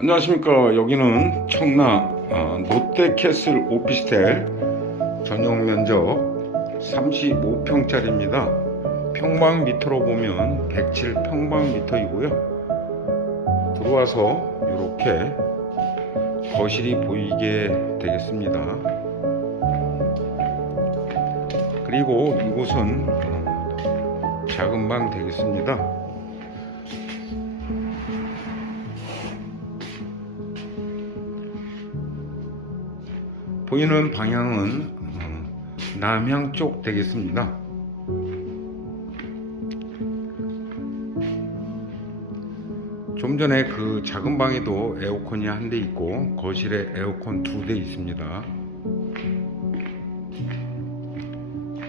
안녕하십니까. 여기는 청라 어, 롯데캐슬 오피스텔 전용 면적 35평짜리입니다. 평방미터로 보면 107평방미터이고요. 들어와서 이렇게 거실이 보이게 되겠습니다. 그리고 이곳은 어, 작은 방 되겠습니다 보이는 방향은 어, 남향 쪽 되겠습니다. 좀 전에 그 작은 방에도 에어컨이 한 대 있고 거실에 에어컨 두 대 있습니다.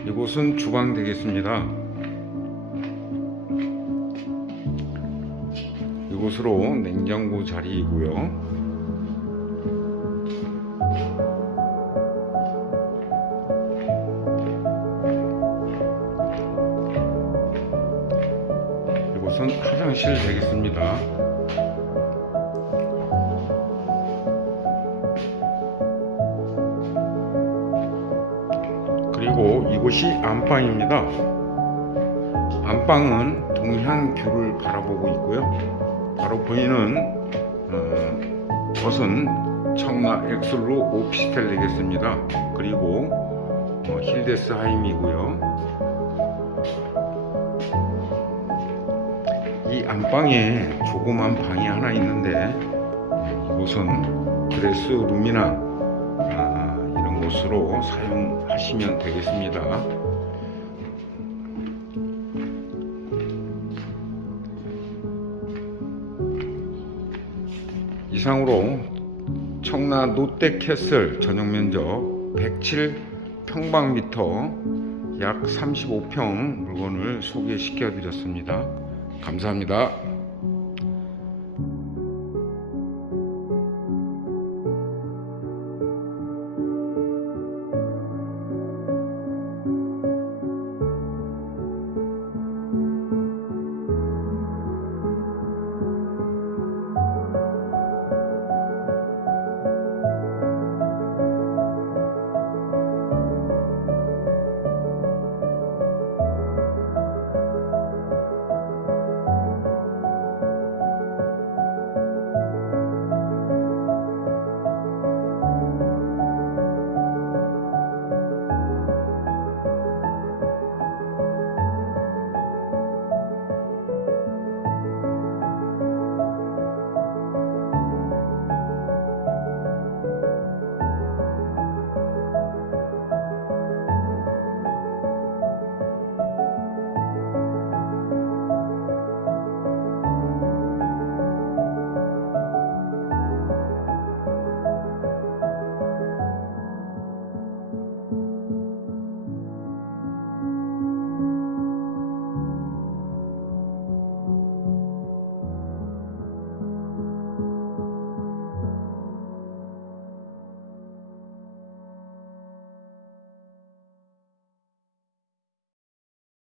이곳은 주방 되겠습니다. 이곳으로 냉장고 자리이고요. 이곳은 화장실 되겠습니다. 그리고 이곳이 안방입니다. 안방은 동향뷰를 바라보고 있고요. 바로 보이는 어, 것은 청라 엑슬로 오피스텔 되겠습니다. 그리고 어, 힐데스 하임이고요. 이 안방에 조그만 방이 하나 있는데 이곳은 드레스 룸이나 아, 이런 곳으로 사용하시면 되겠습니다. 이상으로 청라 롯데캐슬 전용 면적 107평방미터 약 35평 물건을 소개시켜 드렸습니다. 감사합니다.